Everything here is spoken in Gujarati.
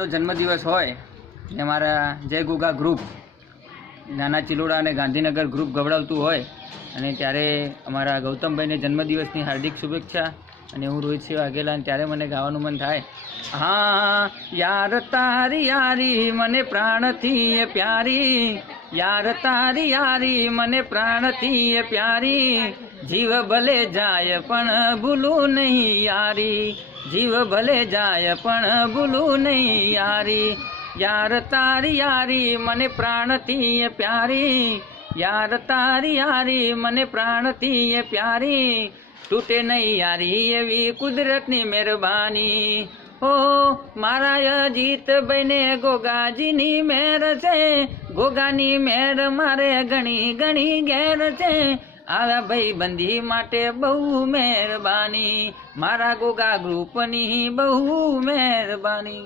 નો જન્મદિવસ હોય ને મારા જય ગોગા ગ્રુપ નાના ચિલોડા અને ગાંધીનગર ગ્રુપ ગવડાવતું હોય અને ત્યારે અમારા ગૌતમભાઈને જન્મદિવસની હાર્દિક શુભેચ્છા અને હું રોહિતસિંહ વાઘેલા અને ત્યારે મને ગાવાનું મન થાય. હા યાર તારી યારી મને પ્રાણથી એ પ્યારી, યાર તારી યારી મને પ્રાણથી એ પ્યારી, જીવ ભલે જાય પણ ભૂલું નહીં યારી, જીવ ભલે જાય પણ ભૂલું નહીં યારી, યાર તારી યારી મને પ્રાણથી એ પ્યારી, યાર તારી યારી મને પ્રાણથી એ પ્યારી, તૂટે નહીં યારી એવી કુદરતની મહેરબાની. હો મારા અજીતભાઈને ગોગાજીની મહેર છે, ગોગાની મહેર મારે ઘણી ઘણી ઘેર છે, આવા ભાઈબંધી માટે બહુ મહેરબાની, મારા ગોગા ગ્રુપની બહુ મહેરબાની.